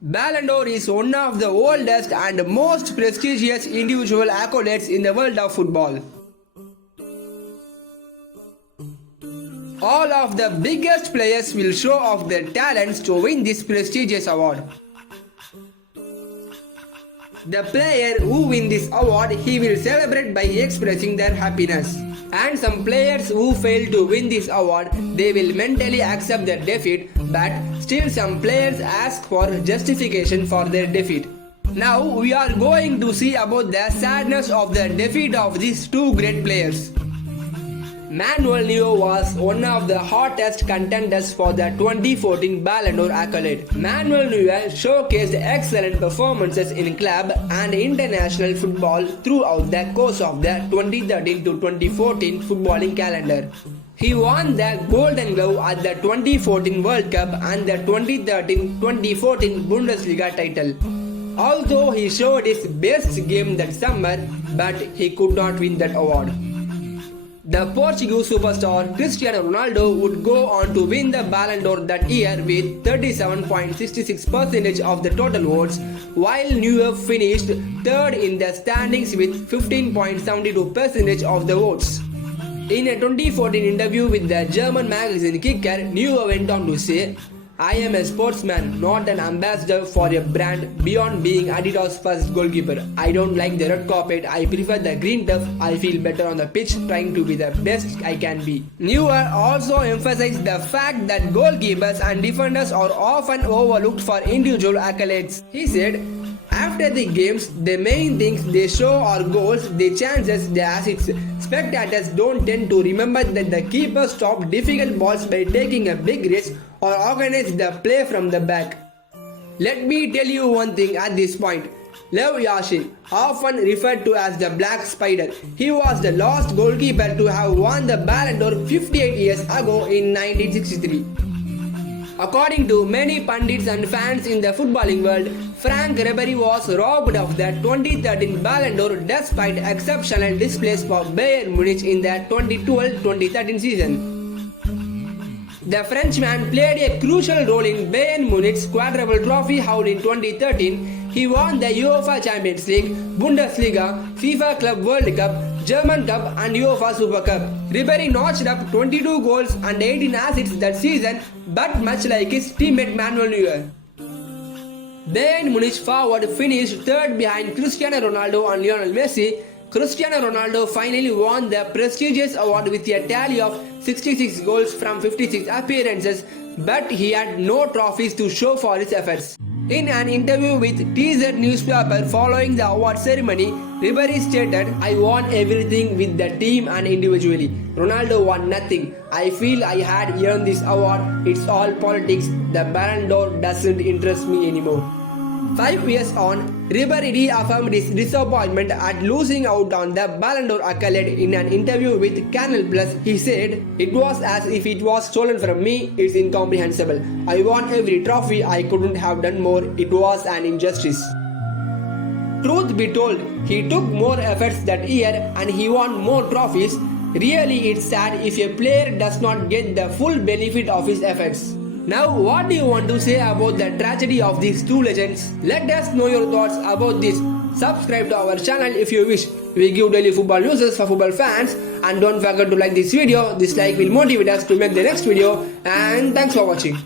Ballon d'Or is one of the oldest and most prestigious individual accolades in the world of football. All of the biggest players will show off their talents to win this prestigious award. The player who wins this award, he will celebrate by expressing their happiness. And some players who fail to win this award, they will mentally accept their defeat, but still some players ask for justification for their defeat. Now we are going to see about the sadness of the defeat of these two great players. Manuel Neuer was one of the hottest contenders for the 2014 Ballon d'Or accolade. Manuel Neuer showcased excellent performances in club and international football throughout the course of the 2013 to 2014 footballing calendar. He won the Golden Glove at the 2014 World Cup and the 2013-2014 Bundesliga title. Although he showed his best game that summer, but he could not win that award. The Portuguese superstar Cristiano Ronaldo would go on to win the Ballon d'Or that year with 37.66% of the total votes, while Neuer finished third in the standings with 15.72% of the votes. In a 2014 interview with the German magazine Kicker, Neuer went on to say, "I am a sportsman, not an ambassador for a brand beyond being Adidas' first goalkeeper. I don't like the red carpet, I prefer the green turf, I feel better on the pitch trying to be the best I can be." Neuer also emphasized the fact that goalkeepers and defenders are often overlooked for individual accolades. He said, "After the games, the main things they show are goals, the chances, the assists. Spectators don't tend to remember that the keeper stopped difficult balls by taking a big risk or organized the play from the back." Let me tell you one thing at this point. Lev Yashin, often referred to as the Black Spider, he was the last goalkeeper to have won the Ballon d'Or 58 years ago in 1963. According to many pundits and fans in the footballing world, Frank Ribery was robbed of the 2013 Ballon d'Or despite exceptional displays for Bayern Munich in the 2012-2013 season. The Frenchman played a crucial role in Bayern Munich's quadruple trophy haul in 2013. He won the UEFA Champions League, Bundesliga, FIFA Club World Cup, German Cup and UEFA Super Cup. Ribery notched up 22 goals and 18 assists that season, but much like his teammate Manuel Neuer. Bayern Munich forward finished third behind Cristiano Ronaldo and Lionel Messi. Cristiano Ronaldo finally won the prestigious award with a tally of 66 goals from 56 appearances, but he had no trophies to show for his efforts. In an interview with TZ newspaper following the award ceremony, Ribery stated, "I won everything with the team and individually. Ronaldo won nothing. I feel I had earned this award. It's all politics. The Ballon d'Or doesn't interest me anymore." 5 years on, Ribery reaffirmed his disappointment at losing out on the Ballon d'Or accolade in an interview with Canal Plus. He said, "It was as if it was stolen from me. It's incomprehensible. I won every trophy. I couldn't have done more. It was an injustice." Truth be told, he took more efforts that year and he won more trophies. Really, it's sad if a player does not get the full benefit of his efforts. Now, what do you want to say about the tragedy of these two legends? Let us know your thoughts about this. Subscribe to our channel if you wish. We give daily football news for football fans, and don't forget to like this video. This like will motivate us to make the next video, and thanks for watching.